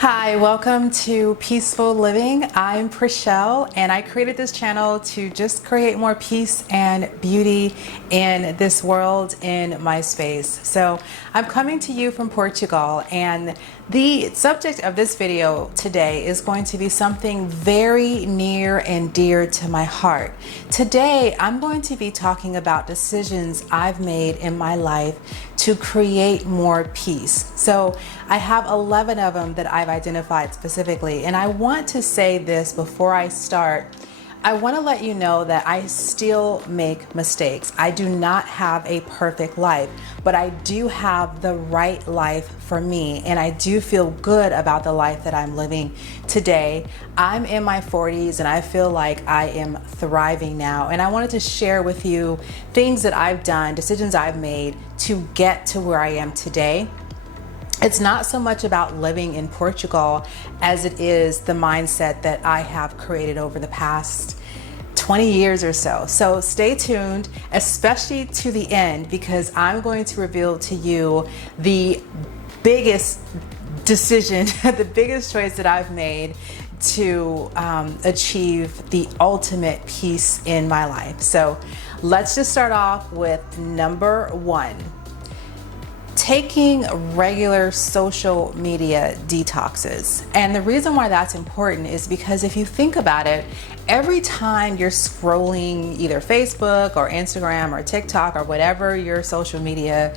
Hi, welcome to Peaceful Living. I'm Prachel, and I created this channel to just create more peace and beauty in this world, in my space. So I'm coming to you from Portugal, and the subject of this video today is going to be something very near and dear to my heart. Today, I'm going to be talking about decisions I've made in my life to create more peace. So I have 11 of them that I've identified specifically. And I want to say this before I start. I want to let you know that I still make mistakes. I do not have a perfect life, but I do have the right life for me. And I do feel good about the life that I'm living today. I'm in my 40s and I feel like I am thriving now. And I wanted to share with you things that I've done, decisions I've made to get to where I am today. It's not so much about living in Portugal as it is the mindset that I have created over the past 20 years or so. So stay tuned, especially to the end, because I'm going to reveal to you the biggest decision, the biggest choice that I've made to achieve the ultimate peace in my life. So let's just start off with number one. Taking regular social media detoxes. And the reason why that's important is because if you think about it, every time you're scrolling either Facebook or Instagram or TikTok or whatever your social media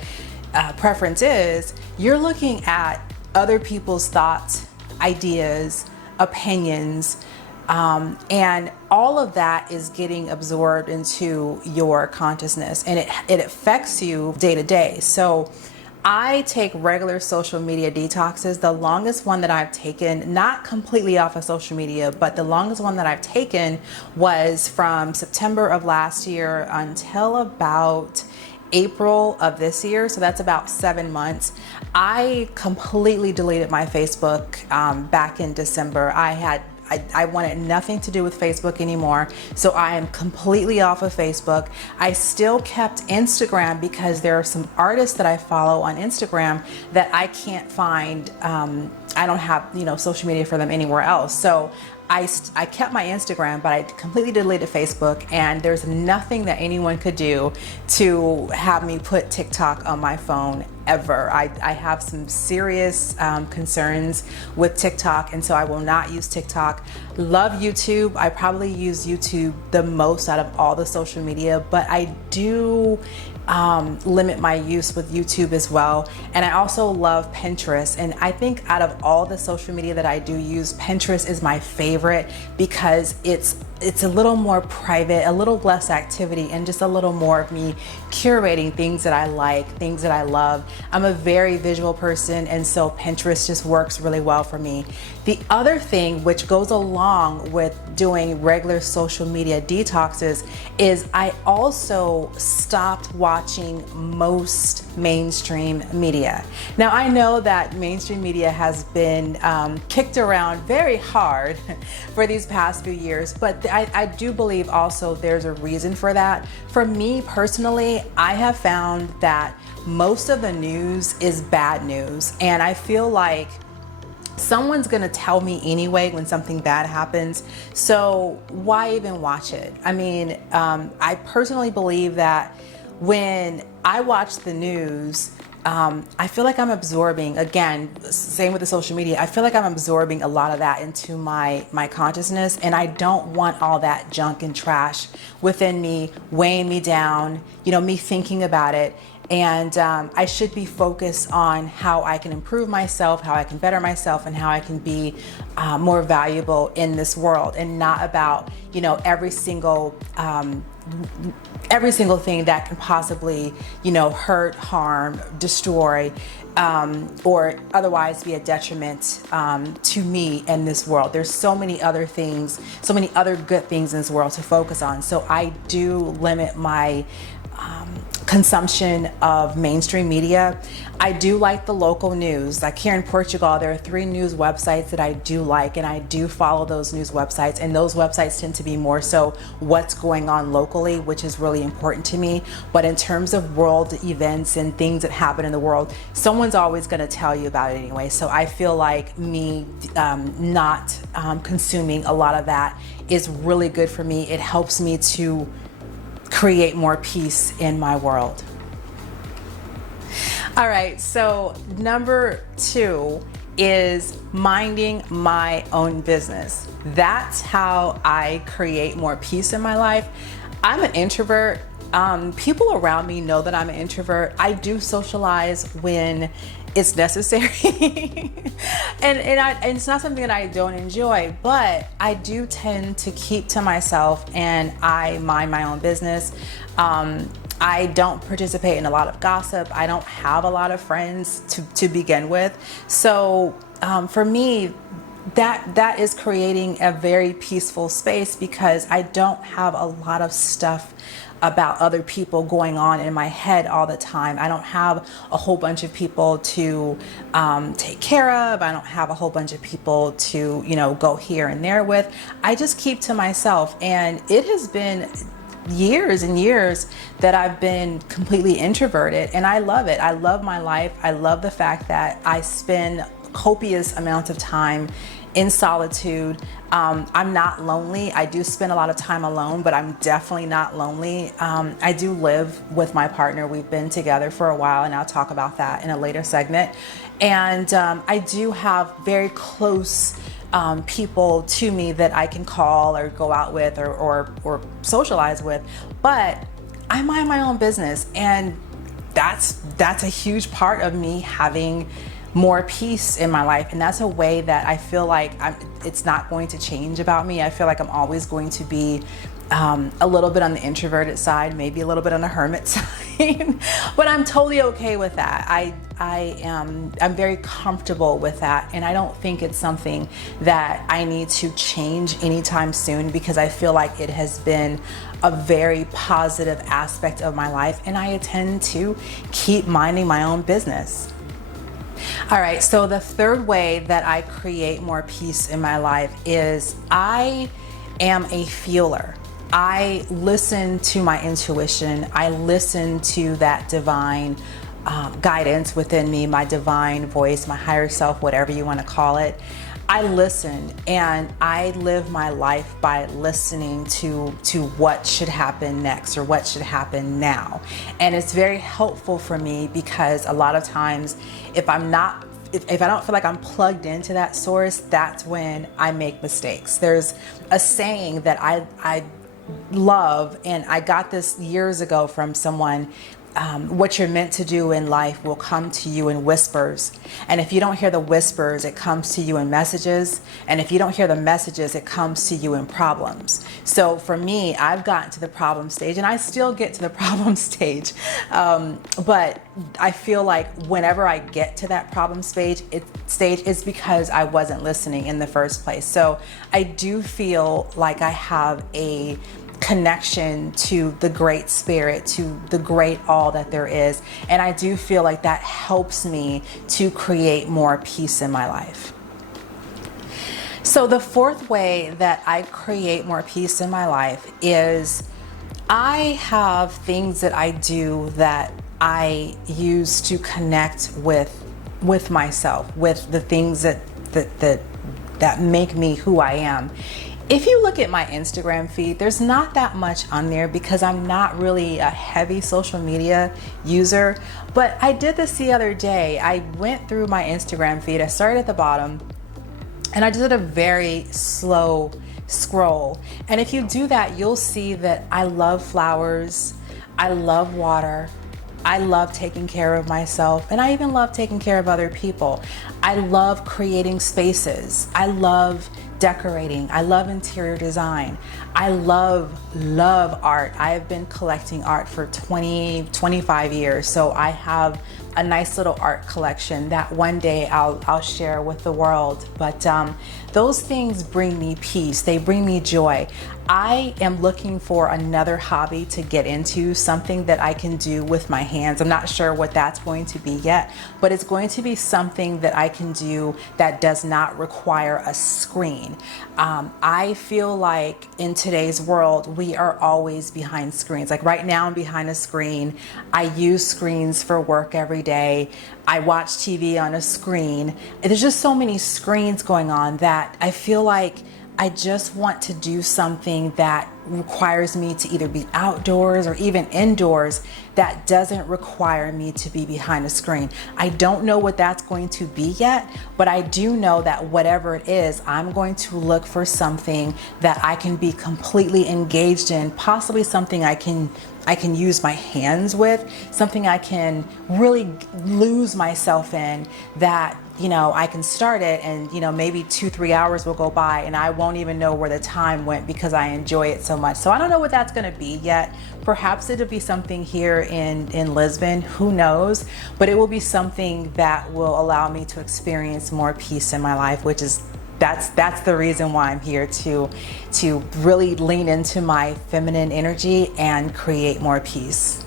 preference is, you're looking at other people's thoughts, ideas, opinions, and all of that is getting absorbed into your consciousness, and it affects you day to day. So I take regular social media detoxes. The longest one that I've taken, not completely off of social media, but the longest one that I've taken was from September of last year until about April of this year. So that's about 7 months. I completely deleted my Facebook back in December. I wanted nothing to do with Facebook anymore. So I am completely off of Facebook. I still kept Instagram because there are some artists that I follow on Instagram that I can't find. I don't have, social media for them anywhere else. So I kept my Instagram, but I completely deleted Facebook, and there's nothing that anyone could do to have me put TikTok on my phone ever. I have some serious concerns with TikTok, and so I will not use TikTok. Love YouTube. I probably use YouTube the most out of all the social media, but I do limit my use with YouTube as well. And I also love Pinterest. And I think out of all the social media that I do use, Pinterest is my favorite because it's a little more private, a little less activity, and just a little more of me curating things that I like, things that I love. I'm a very visual person, and so Pinterest just works really well for me. The other thing which goes along with doing regular social media detoxes is I also stopped watching most mainstream media. Now I know that mainstream media has been kicked around very hard for these past few years, but I do believe also there's a reason for that. For me personally, I have found that most of the news is bad news, and I feel like someone's gonna tell me anyway when something bad happens, so why even watch it? I mean, I personally believe that when I watch the news, I feel like I'm absorbing, again, same with the social media, I feel like I'm absorbing a lot of that into my consciousness, and I don't want all that junk and trash within me weighing me down, me thinking about it. And I should be focused on how I can improve myself, how I can better myself, and how I can be more valuable in this world, and not about, every single thing that can possibly, hurt, harm, destroy, or otherwise be a detriment to me in this world. There's so many other things, so many other good things in this world to focus on. So I do limit my consumption of mainstream media. I do like the local news. Like here in Portugal, there are 3 news websites that I do like, and I do follow those news websites, and those websites tend to be more so what's going on locally, which is really important to me. But in terms of world events and things that happen in the world, someone's always going to tell you about it anyway. So I feel like me not consuming a lot of that is really good for me. It helps me to create more peace in my world. All right, so number 2 is minding my own business. That's how I create more peace in my life. I'm an introvert. People around me know that I'm an introvert. I do socialize when it's necessary. and it's not something that I don't enjoy, but I do tend to keep to myself, and I mind my own business. I don't participate in a lot of gossip. I don't have a lot of friends to begin with. So for me, that is creating a very peaceful space, because I don't have a lot of stuff about other people going on in my head all the time. I don't have a whole bunch of people to take care of. I don't have a whole bunch of people to, go here and there with. I just keep to myself, and it has been years and years that I've been completely introverted, and I love it. I love my life. I love the fact that I spend copious amounts of time in solitude. I'm not lonely. I do spend a lot of time alone, but I'm definitely not lonely. I do live with my partner. We've been together for a while, and I'll talk about that in a later segment. And I do have very close people to me that I can call or go out with or socialize with, but I mind my own business, and that's a huge part of me having more peace in my life. And that's a way that I feel like it's not going to change about me. I feel like I'm always going to be a little bit on the introverted side, maybe a little bit on the hermit side, but I'm totally okay with that. I'm very comfortable with that, and I don't think it's something that I need to change anytime soon, because I feel like it has been a very positive aspect of my life, and I intend to keep minding my own business. All right, so the third way that I create more peace in my life is I am a feeler. I listen to my intuition. I listen to that divine guidance within me, my divine voice, my higher self, whatever you want to call it. I listen, and I live my life by listening to what should happen next or what should happen now. And it's very helpful for me, because a lot of times if I don't feel like I'm plugged into that source, that's when I make mistakes. There's a saying that I love, and I got this years ago from someone. What you're meant to do in life will come to you in whispers. And if you don't hear the whispers, it comes to you in messages. And if you don't hear the messages, it comes to you in problems. So for me, I've gotten to the problem stage, and I still get to the problem stage. But I feel like whenever I get to that problem stage, it's because I wasn't listening in the first place. So I do feel like I have a connection to the great spirit, to the great all that there is. And I do feel like that helps me to create more peace in my life. So the fourth way that I create more peace in my life is I have things that I do that I use to connect with myself, with the things that make me who I am. If you look at my Instagram feed, there's not that much on there because I'm not really a heavy social media user. But I did this the other day. I went through my Instagram feed. I started at the bottom, and I just did a very slow scroll. And if you do that, you'll see that I love flowers. I love water. I love taking care of myself, and I even love taking care of other people. I love creating spaces. I love decorating. I love interior design. I love art. I have been collecting art for 25 years. So I have a nice little art collection that one day I'll share with the world. But those things bring me peace. They bring me joy. I am looking for another hobby to get into, something that I can do with my hands. I'm not sure what that's going to be yet, but it's going to be something that I can do that does not require a screen. I feel like in today's world, we are always behind screens. Like right now, I'm behind a screen. I use screens for work every day. I watch TV on a screen. There's just so many screens going on that I feel like I just want to do something that requires me to either be outdoors or even indoors that doesn't require me to be behind a screen. I don't know what that's going to be yet, but I do know that whatever it is, I'm going to look for something that I can be completely engaged in, possibly something I can use my hands with, something I can really lose myself in, that I can start it and maybe 2-3 hours will go by and I won't even know where the time went because I enjoy it so much. So I don't know what that's going to be yet. Perhaps it'll be something here in Lisbon, who knows, but it will be something that will allow me to experience more peace in my life, which is that's the reason why I'm here, to really lean into my feminine energy and create more peace.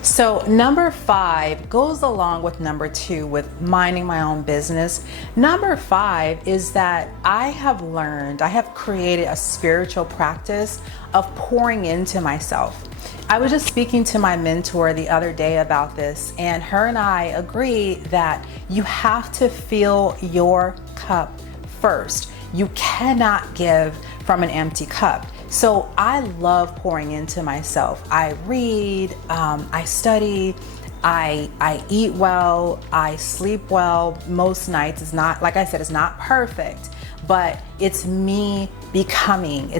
So number 5 goes along with number 2, with minding my own business. Number 5 is that I have created a spiritual practice of pouring into myself. I was just speaking to my mentor the other day about this, and her and I agree that you have to fill your cup first. You cannot give from an empty cup. So I love pouring into myself. I read, I study, I eat well, I sleep well most nights. It's not, like I said, it's not perfect, but it's me becoming.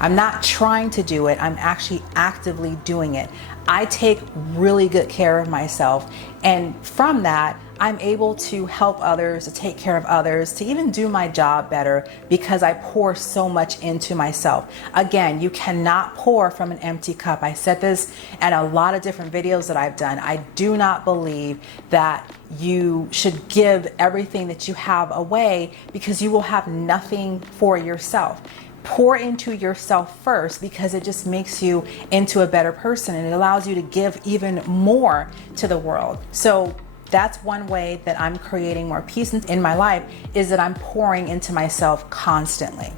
I'm not trying to do it. I'm actually actively doing it. I take really good care of myself. And from that, I'm able to help others, to take care of others, to even do my job better because I pour so much into myself. Again, you cannot pour from an empty cup. I said this in a lot of different videos that I've done. I do not believe that you should give everything that you have away because you will have nothing for yourself. Pour into yourself first because it just makes you into a better person and it allows you to give even more to the world. So that's one way that I'm creating more peace in my life, is that I'm pouring into myself constantly.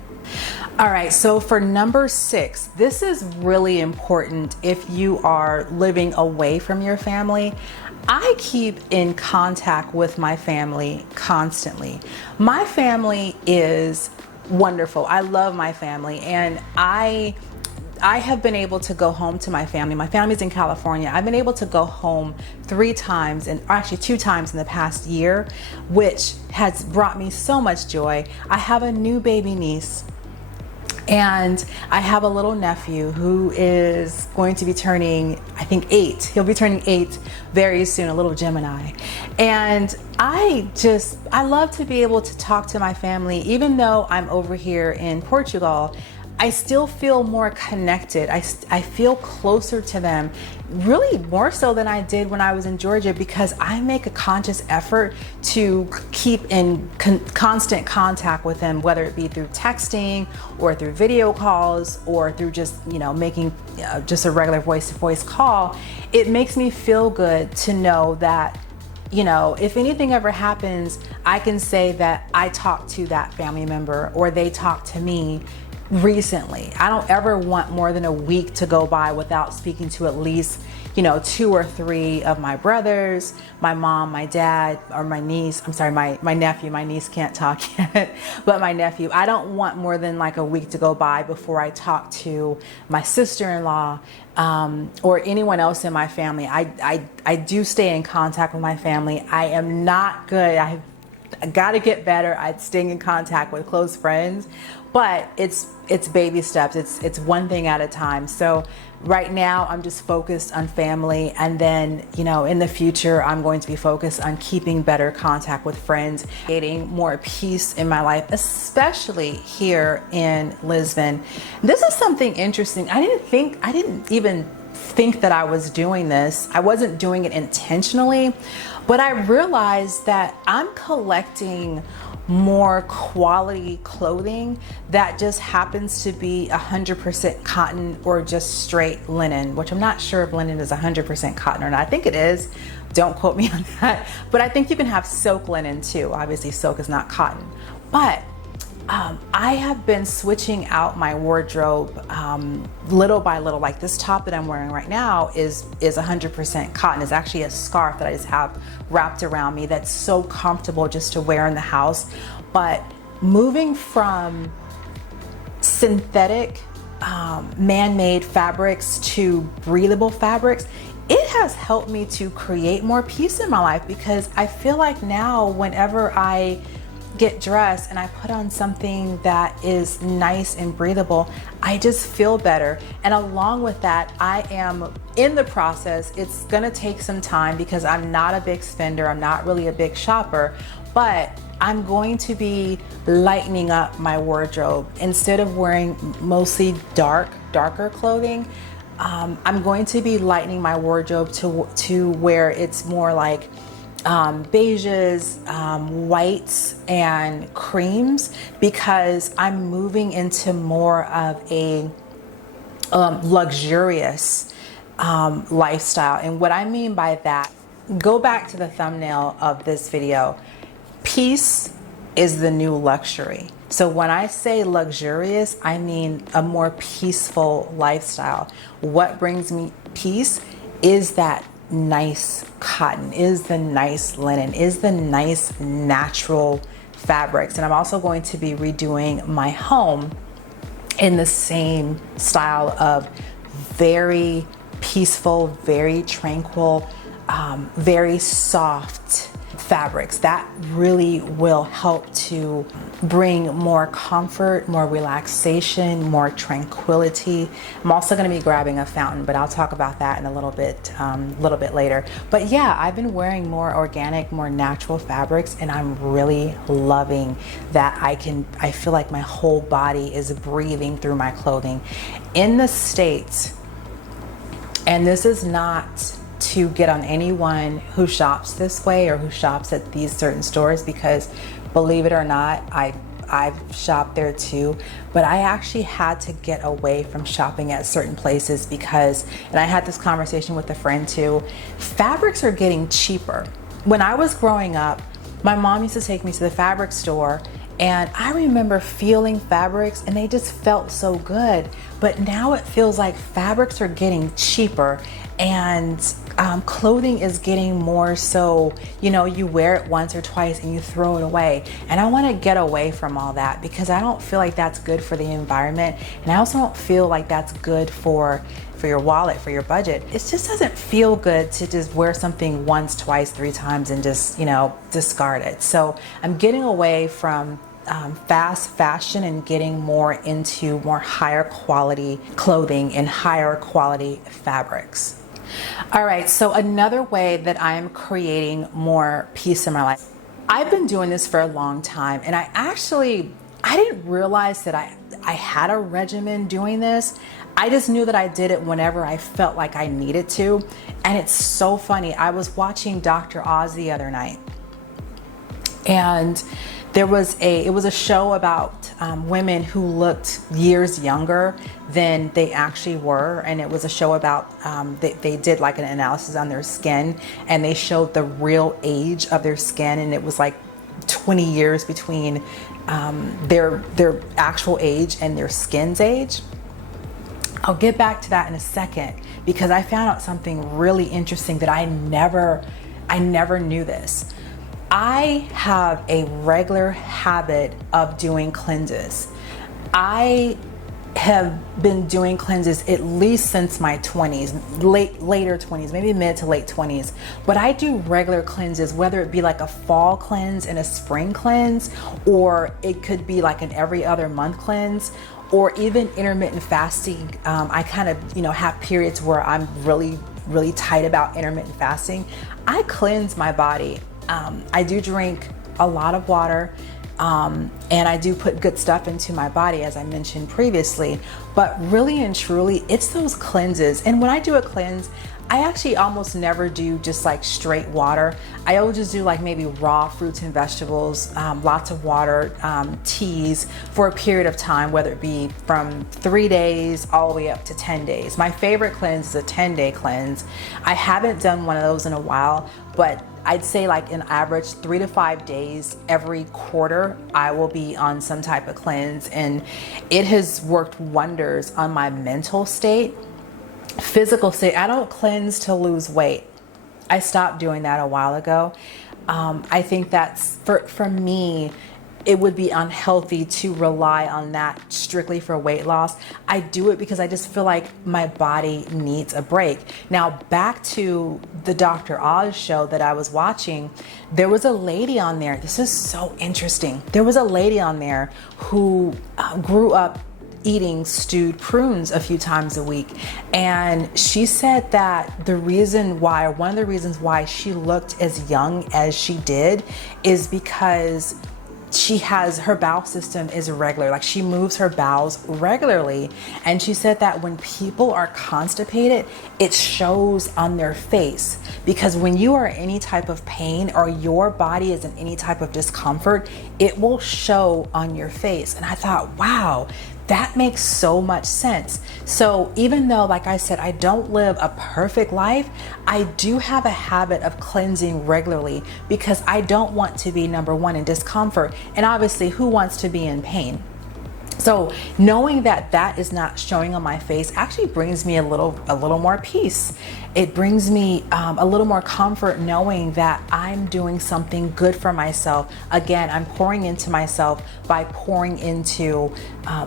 All right, so for number 6, this is really important if you are living away from your family. I keep in contact with my family constantly. My family is wonderful. I love my family, and I have been able to go home to my family. My family's in California. I've been able to go home 3 times, and actually 2 times in the past year, which has brought me so much joy. I have a new baby niece, and I have a little nephew who is going to be turning, I think, 8. He'll be turning 8 very soon, a little Gemini. And I love to be able to talk to my family. Even though I'm over here in Portugal, I still feel more connected. I feel closer to them, really more so than I did when I was in Georgia, because I make a conscious effort to keep in constant contact with them, whether it be through texting or through video calls or through just, making just a regular voice-to-voice call. It makes me feel good to know that, if anything ever happens, I can say that I talked to that family member or they talked to me recently. I don't ever want more than a week to go by without speaking to at least, 2 or 3 of my brothers, my mom, my dad, or my niece. I'm sorry, my nephew. My niece can't talk yet, but my nephew. I don't want more than like a week to go by before I talk to my sister-in-law or anyone else in my family. I do stay in contact with my family. I am not good. I got to get better at staying in contact with close friends, but it's baby steps. It's one thing at a time. So right now I'm just focused on family, and then in the future I'm going to be focused on keeping better contact with friends, creating more peace in my life, especially here in Lisbon. This is something interesting. I didn't even think that I was doing this. I wasn't doing it intentionally, but I realized that I'm collecting more quality clothing that just happens to be 100% cotton or just straight linen, which I'm not sure if linen is 100% cotton or not. I think it is. Don't quote me on that. But I think you can have silk linen too. Obviously silk is not cotton. But I have been switching out my wardrobe little by little. Like this top that I'm wearing right now is 100% cotton. It's actually a scarf that I just have wrapped around me that's so comfortable just to wear in the house. But moving from synthetic man-made fabrics to breathable fabrics, it has helped me to create more peace in my life, because I feel like now whenever I get dressed and I put on something that is nice and breathable, I just feel better. And along with that, I am in the process. It's gonna take some time because I'm not a big spender. I'm not really a big shopper, but I'm going to be lightening up my wardrobe. Instead of wearing mostly darker clothing, I'm going to be lightening my wardrobe to where it's more like beiges, whites, and creams, because I'm moving into more of a luxurious lifestyle. And what I mean by that, go back to the thumbnail of this video. Peace is the new luxury. So when I say luxurious, I mean a more peaceful lifestyle. What brings me peace is that nice cotton, is the nice linen, is the nice natural fabrics. And I'm also going to be redoing my home in the same style of very peaceful, very tranquil, very soft fabrics that really will help to bring more comfort, more relaxation, more tranquility. I'm also going to be grabbing a fountain, but I'll talk about that in a little bit later. But yeah, I've been wearing more organic, more natural fabrics, and I'm really loving that I feel like my whole body is breathing through my clothing. In the States, and this is not to get on anyone who shops this way or who shops at these certain stores, because believe it or not, I've shopped there too, but I actually had to get away from shopping at certain places because, and I had this conversation with a friend too, fabrics are getting cheaper. When I was growing up, my mom used to take me to the fabric store, and I remember feeling fabrics and they just felt so good. But now it feels like fabrics are getting cheaper, and clothing is getting more so, you know, you wear it once or twice and you throw it away. And I want to get away from all that because I don't feel like that's good for the environment. And I also don't feel like that's good for your wallet, for your budget. It just doesn't feel good to just wear something once, twice, 3 times and just, you know, discard it. So I'm getting away from fast fashion and getting more into more higher quality clothing and higher quality fabrics. All right, so another way that I am creating more peace in my life. I've been doing this for a long time, and I didn't realize that I had a regimen doing this. I just knew that I did it whenever I felt like I needed to. And it's so funny. I was watching Dr. Oz the other night, and it was a show about women who looked years younger than they actually were, and it was a show about they did like an analysis on their skin, and they showed the real age of their skin, and it was like 20 years between their actual age and their skin's age. I'll get back to that in a second, because I found out something really interesting that I never knew this. I have a regular habit of doing cleanses. I have been doing cleanses at least since my 20s, later 20s, maybe mid to late 20s. But I do regular cleanses, whether it be like a fall cleanse and a spring cleanse, or it could be like an every other month cleanse, or even intermittent fasting. I kind of, have periods where I'm really, really tight about intermittent fasting. I cleanse my body. I do drink a lot of water. And I do put good stuff into my body, as I mentioned previously, but really and truly, it's those cleanses. And when I do a cleanse, I actually almost never do just like straight water. I always just do like maybe raw fruits and vegetables, lots of water, teas for a period of time, whether it be from 3 days all the way up to 10 days. My favorite cleanse is a 10-day cleanse. I haven't done one of those in a while, but I'd say like an average 3 to 5 days every quarter, I will be on some type of cleanse. And it has worked wonders on my mental state, physical state. I don't cleanse to lose weight. I stopped doing that a while ago. I think that's for me, it would be unhealthy to rely on that strictly for weight loss. I do it because I just feel like my body needs a break. Now, back to the Dr. Oz show that I was watching, there was a lady on there. This is so interesting. There was a lady on there who grew up eating stewed prunes a few times a week. And she said that one of the reasons why she looked as young as she did is because her bowel system is regular. Like, she moves her bowels regularly. And she said that when people are constipated, it shows on their face, because when you are in any type of pain or your body is in any type of discomfort, it will show on your face. And I thought, wow, that makes so much sense. So even though, like I said, I don't live a perfect life, I do have a habit of cleansing regularly because I don't want to be, number one, in discomfort. And obviously, who wants to be in pain? So knowing that that is not showing on my face actually brings me a little more peace. It brings me a little more comfort knowing that I'm doing something good for myself. Again, I'm pouring into myself by pouring into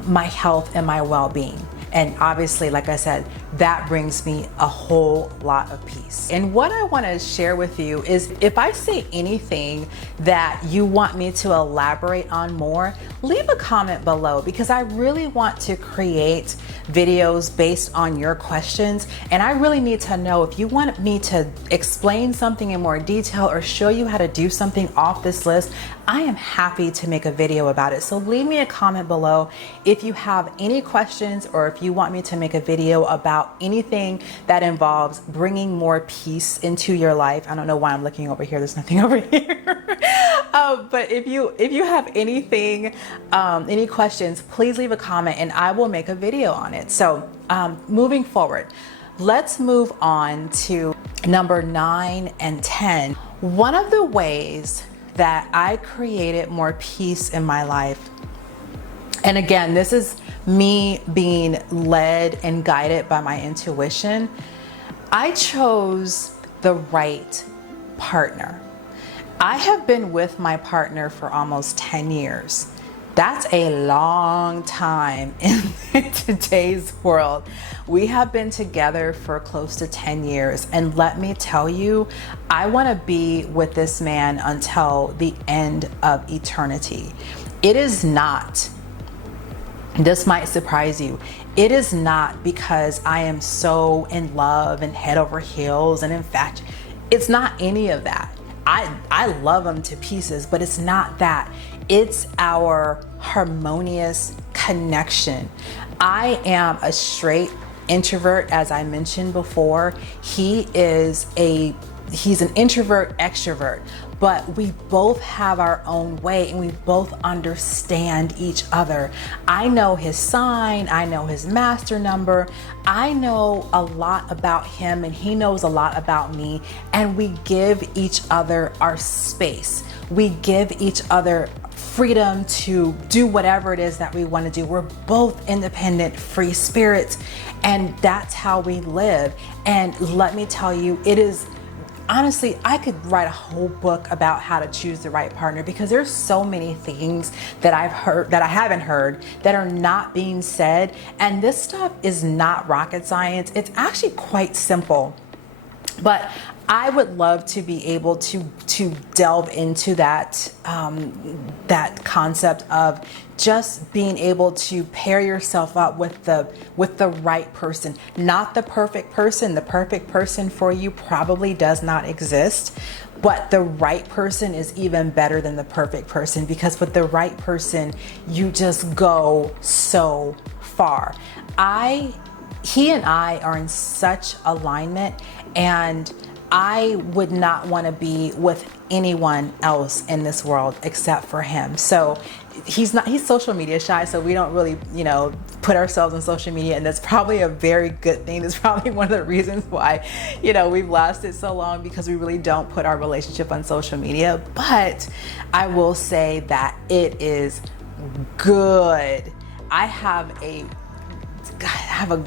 my health and my well-being. And obviously, like I said, that brings me a whole lot of peace. And what I want to share with you is, if I say anything that you want me to elaborate on more, leave a comment below, because I really want to create videos based on your questions. And I really need to know if you want me to explain something in more detail or show you how to do something off this list. I am happy to make a video about it. So leave me a comment below if you have any questions, or if you want me to make a video about anything that involves bringing more peace into your life. I don't know why I'm looking over here. There's nothing over here. But if you have anything, any questions, please leave a comment and I will make a video on it. So moving forward, let's move on to number 9 and 10. One of the ways that I created more peace in my life, and again, this is me being led and guided by my intuition, I chose the right partner. I have been with my partner for almost 10 years. That's a long time in today's world. We have been together for close to 10 years. And let me tell you, I want to be with this man until the end of eternity. It is not, this might surprise you, it is not because I am so in love and head over heels and in fact, it's not any of that. I love him to pieces, but it's not that. It's our harmonious connection. I am a straight introvert, as I mentioned before. He's an introvert extrovert, but we both have our own way and we both understand each other. I know his sign, I know his master number, I know a lot about him and he knows a lot about me, and we give each other our space. We give each other freedom to do whatever it is that we want to do. We're both independent, free spirits, and that's how we live. And let me tell you, it is honestly, I could write a whole book about how to choose the right partner, because there's so many things that I've heard that I haven't heard that are not being said. And this stuff is not rocket science. It's actually quite simple. But I would love to be able to delve into that that concept of just being able to pair yourself up with the right person, not the perfect person. The perfect person for you probably does not exist, but the right person is even better than the perfect person, because with the right person, you just go so far. He and I are in such alignment, and I would not want to be with anyone else in this world except for him. So he's social media shy, so we don't really, put ourselves on social media, and that's probably a very good thing. That's probably one of the reasons why, we've lasted so long, because we really don't put our relationship on social media. But I will say that it is good. I have a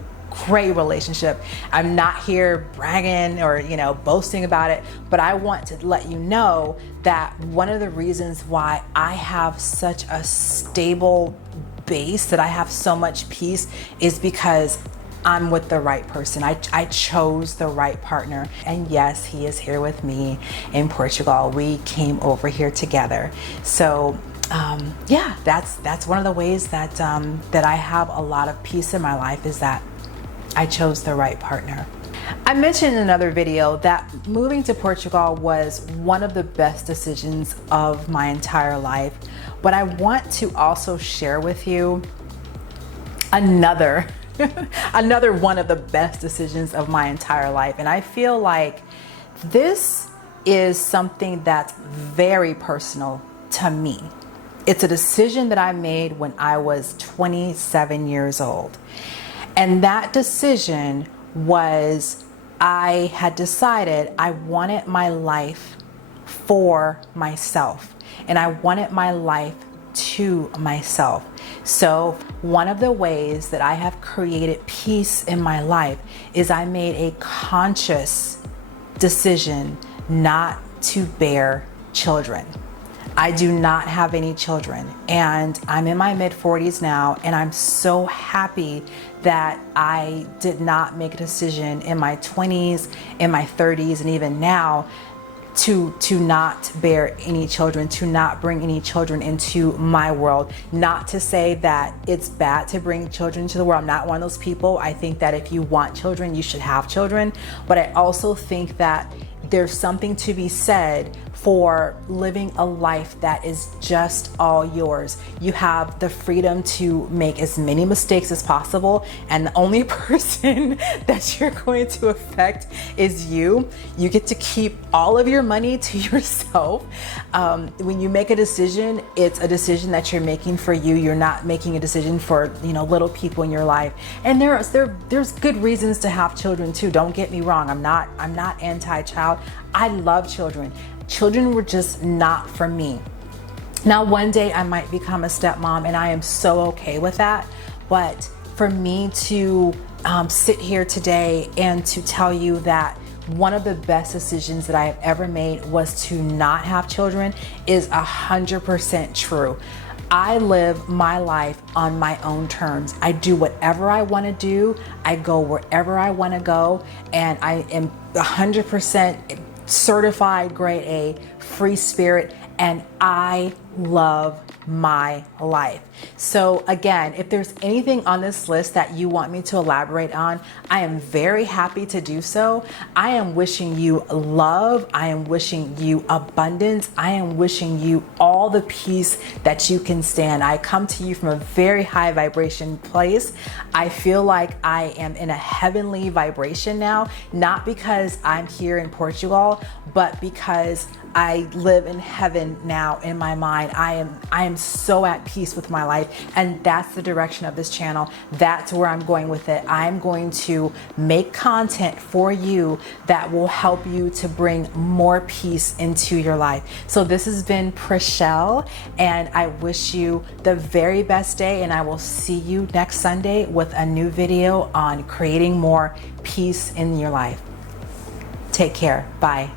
great relationship. I'm not here bragging or boasting about it, but I want to let you know that one of the reasons why I have such a stable base, that I have so much peace, is because I'm with the right person. I chose the right partner. And yes, he is here with me in Portugal. We came over here together. So yeah, that's one of the ways that that I have a lot of peace in my life, is that I chose the right partner. I mentioned in another video that moving to Portugal was one of the best decisions of my entire life, but I want to also share with you another one of the best decisions of my entire life. And I feel like this is something that's very personal to me. It's a decision that I made when I was 27 years old. And that decision was, I had decided I wanted my life for myself, and I wanted my life to myself. So one of the ways that I have created peace in my life is I made a conscious decision not to bear children. I do not have any children, and I'm in my mid-40s now, and I'm so happy that I did not make a decision in my 20s, in my 30s, and even now to not bear any children, to not bring any children into my world. Not to say that it's bad to bring children into the world. I'm not one of those people. I think that if you want children, you should have children. But I also think that there's something to be said for living a life that is just all yours. You have the freedom to make as many mistakes as possible, and the only person that you're going to affect is you. You get to keep all of your money to yourself. When you make a decision, it's a decision that you're making for you. You're not making a decision for little people in your life. And there's good reasons to have children too. Don't get me wrong. I'm not anti-child. I love children. Children were just not for me. Now, one day I might become a stepmom, and I am so okay with that. But for me to sit here today and to tell you that one of the best decisions that I have ever made was to not have children is 100% true. I live my life on my own terms. I do whatever I want to do. I go wherever I want to go, and I am 100% certified grade A, free spirit, and I love my life. So again, if there's anything on this list that you want me to elaborate on, I am very happy to do so. I am wishing you love. I am wishing you abundance. I am wishing you all the peace that you can stand. I come to you from a very high vibration place. I feel like I am in a heavenly vibration now, not because I'm here in Portugal, but because I live in heaven now in my mind. I am so at peace with my life, and that's the direction of this channel. That's where I'm going with it. I'm going to make content for you that will help you to bring more peace into your life. So this has been Prachel, and I wish you the very best day, and I will see you next Sunday with a new video on creating more peace in your life. Take care. Bye.